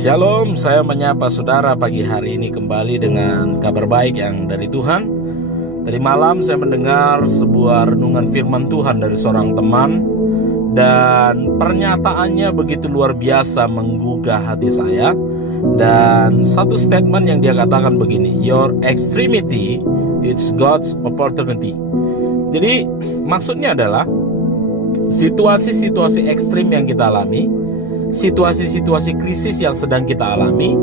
Shalom, saya menyapa saudara pagi hari ini kembali dengan kabar baik yang dari Tuhan. Tadi malam saya mendengar sebuah renungan firman Tuhan dari seorang teman, dan pernyataannya begitu luar biasa menggugah hati saya. Dan satu statement yang dia katakan begini, "Your extremity, it's God's opportunity." Jadi maksudnya adalah situasi-situasi ekstrim yang kita alami, situasi-situasi krisis yang sedang kita alami,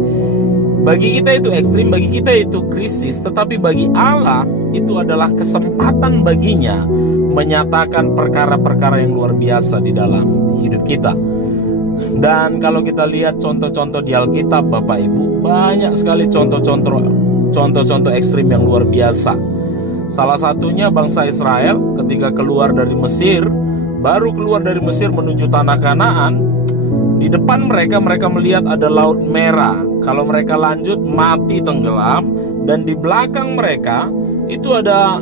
bagi kita itu ekstrim, bagi kita itu krisis, tetapi bagi Allah itu adalah kesempatan baginya menyatakan perkara-perkara yang luar biasa di dalam hidup kita. Dan kalau kita lihat contoh-contoh di Alkitab, Bapak Ibu, banyak sekali contoh-contoh ekstrim yang luar biasa. Salah satunya bangsa Israel ketika keluar dari Mesir, baru keluar dari Mesir menuju tanah Kanaan. Di depan mereka melihat ada laut merah. Kalau mereka lanjut mati tenggelam. Dan di belakang mereka itu ada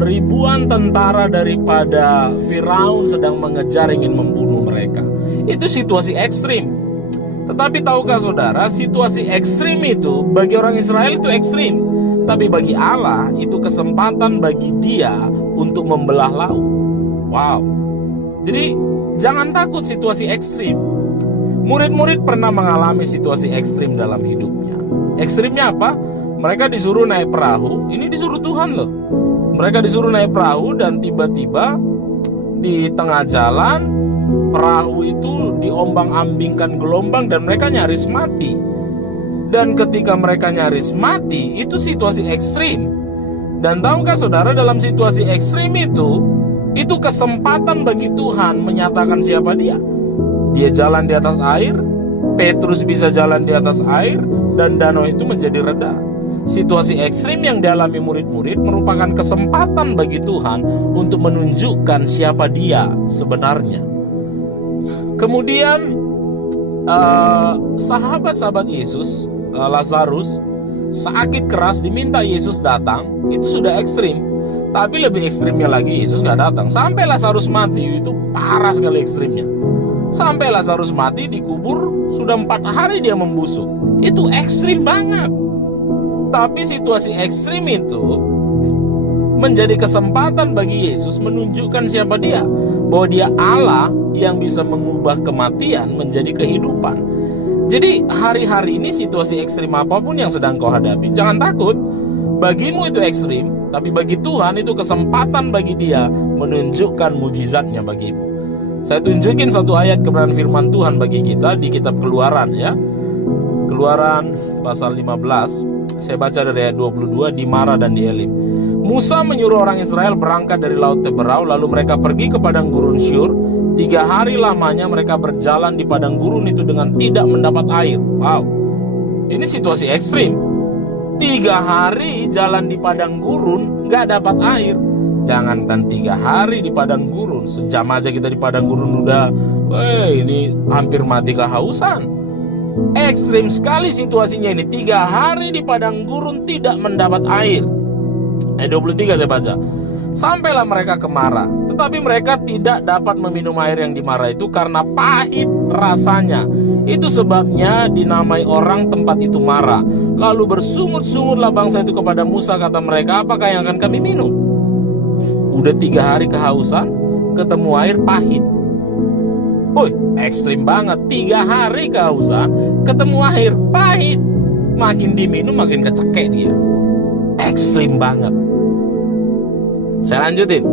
ribuan tentara daripada Firaun sedang mengejar, ingin membunuh mereka. Itu situasi ekstrim. Tetapi tahukah saudara, situasi ekstrim itu bagi orang Israel itu ekstrim, tapi bagi Allah itu kesempatan bagi dia untuk membelah laut. Wow. Jadi jangan takut situasi ekstrim. Murid-murid pernah mengalami situasi ekstrim dalam hidupnya. Ekstrimnya apa? Mereka disuruh naik perahu. Ini disuruh Tuhan loh. Mereka disuruh naik perahu dan tiba-tiba di tengah jalan perahu itu diombang-ambingkan gelombang dan mereka nyaris mati. Dan ketika mereka nyaris mati, itu situasi ekstrim. Dan tahukah saudara, dalam situasi ekstrim itu kesempatan bagi Tuhan menyatakan siapa dia. Dia jalan di atas air, Petrus bisa jalan di atas air, dan danau itu menjadi reda. Situasi ekstrim yang dialami murid-murid merupakan kesempatan bagi Tuhan untuk menunjukkan siapa dia sebenarnya. Kemudian sahabat-sahabat Yesus, Lazarus sakit keras, diminta Yesus datang. Itu sudah ekstrim. Tapi lebih ekstrimnya lagi, Yesus gak datang. Sampai Lazarus mati, itu parah sekali ekstrimnya. Sampai Lazarus mati, dikubur, sudah 4 hari dia membusuk. Itu ekstrim banget. Tapi situasi ekstrim itu menjadi kesempatan bagi Yesus menunjukkan siapa dia. Bahwa dia Allah yang bisa mengubah kematian menjadi kehidupan. Jadi hari-hari ini situasi ekstrim apapun yang sedang kau hadapi, jangan takut. Bagimu itu ekstrim, tapi bagi Tuhan itu kesempatan bagi dia menunjukkan mujizatnya bagimu. Saya tunjukin satu ayat kebenaran firman Tuhan bagi kita di kitab Keluaran ya. Keluaran pasal 15. Saya baca dari ayat 22 di Mara dan di Elim. Musa menyuruh orang Israel berangkat dari laut Teberau, lalu mereka pergi ke padang gurun Syur. 3 hari lamanya mereka berjalan di padang gurun itu dengan tidak mendapat air. Wow, ini situasi ekstrim. 3 hari jalan di padang gurun gak dapat air. Jangankan 3 hari di padang gurun, sejam aja kita di padang gurun udah, ini hampir mati kehausan. Ekstrim sekali situasinya ini. 3 hari di padang gurun tidak mendapat air. Ayat 23 saya baca. Sampailah mereka ke Mara, tetapi mereka tidak dapat meminum air yang di Mara itu karena pahit rasanya. Itu sebabnya dinamai orang tempat itu Mara. Lalu bersungut-sungutlah bangsa itu kepada Musa, kata mereka, apakah yang akan kami minum? Udah 3 hari kehausan, ketemu air pahit. Ekstrim banget. 3 hari kehausan, ketemu air pahit. Makin diminum makin kecekek dia. Ekstrim banget. Saya lanjutin.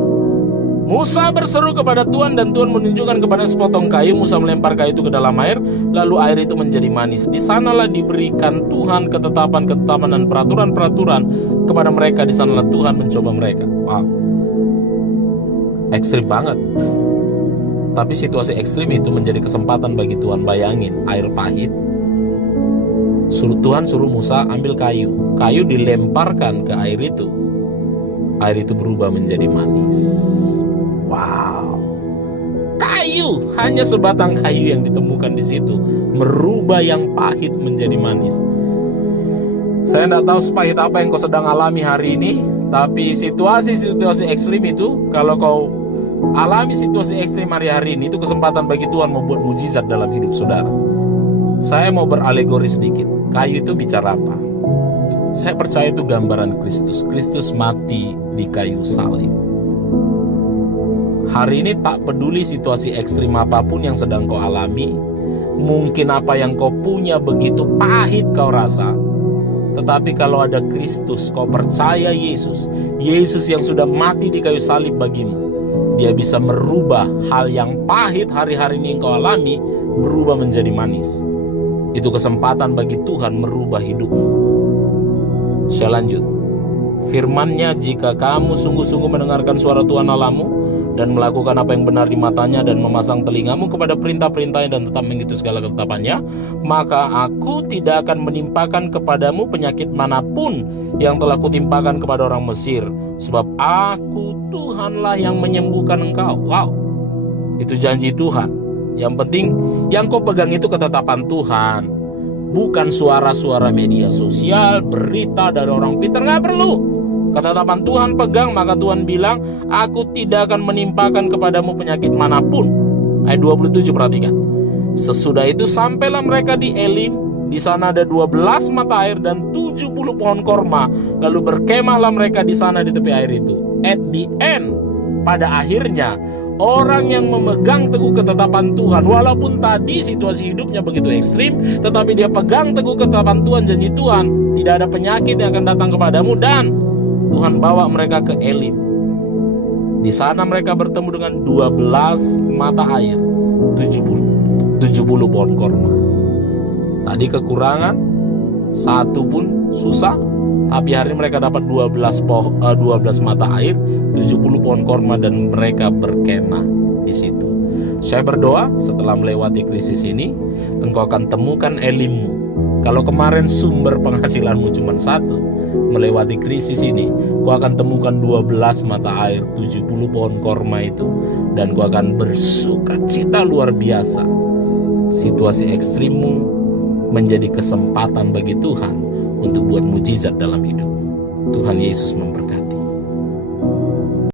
Musa berseru kepada Tuhan dan Tuhan menunjukkan kepada sepotong kayu. Musa melempar kayu itu ke dalam air, lalu air itu menjadi manis. Di sanalah diberikan Tuhan ketetapan-ketetapan dan peraturan-peraturan kepada mereka. Di sanalah Tuhan mencoba mereka. Wow, ekstrim banget. Tapi situasi ekstrim itu menjadi kesempatan bagi Tuhan. Bayangin, air pahit. Tuhan suruh Musa ambil kayu. Kayu dilemparkan ke air itu. Air itu berubah menjadi manis. Wow. Kayu, hanya sebatang kayu yang ditemukan di situ, merubah yang pahit menjadi manis. Saya tidak tahu sepahit apa yang kau sedang alami hari ini, tapi situasi-situasi ekstrim itu, kalau kau alami situasi ekstrim hari-hari ini, itu kesempatan bagi Tuhan membuat mujizat dalam hidup saudara. Saya mau beralegori sedikit. Kayu itu bicara apa? Saya percaya itu gambaran Kristus. Kristus mati di kayu salib. Hari ini tak peduli situasi ekstrim apapun yang sedang kau alami, mungkin apa yang kau punya begitu pahit kau rasa, tetapi kalau ada Kristus, kau percaya Yesus yang sudah mati di kayu salib bagimu, Dia bisa merubah hal yang pahit hari-hari ini yang kau alami, berubah menjadi manis. Itu kesempatan bagi Tuhan merubah hidupmu. Saya lanjut. Firman-Nya, jika kamu sungguh-sungguh mendengarkan suara Tuhan Allahmu dan melakukan apa yang benar di matanya dan memasang telingamu kepada perintah-perintahnya dan tetap mengikuti segala ketetapannya, maka aku tidak akan menimpakan kepadamu penyakit manapun yang telah kutimpakan kepada orang Mesir, sebab aku Tuhanlah yang menyembuhkan engkau. Wow, itu janji Tuhan. Yang penting yang kau pegang itu ketetapan Tuhan, bukan suara-suara media sosial, berita dari orang pintar. Gak perlu. Ketetapan Tuhan pegang, maka Tuhan bilang, aku tidak akan menimpakan kepadamu penyakit manapun. Ayat 27 perhatikan. Sesudah itu sampailah mereka di Elim. Di sana ada 12 mata air dan 70 pohon korma. Lalu berkemahlah mereka di sana di tepi air itu. At the end, pada akhirnya, orang yang memegang teguh ketetapan Tuhan, walaupun tadi situasi hidupnya begitu ekstrim, tetapi dia pegang teguh ketetapan Tuhan, janji Tuhan, tidak ada penyakit yang akan datang kepadamu, dan Tuhan bawa mereka ke Elim. Di sana mereka bertemu dengan 12 mata air, 70 pohon korma. Tadi kekurangan, satu pun susah, tapi hari mereka dapat 12 mata air, 70 pohon korma, dan mereka berkemah di situ. Saya berdoa setelah melewati krisis ini, engkau akan temukan Elimmu. Kalau kemarin sumber penghasilanmu cuma satu, melewati krisis ini, kau akan temukan 12 mata air, 70 pohon korma itu, dan kau akan bersukacita luar biasa. Situasi ekstrimmu menjadi kesempatan bagi Tuhan untuk buat mujizat dalam hidupmu. Tuhan Yesus memberkati.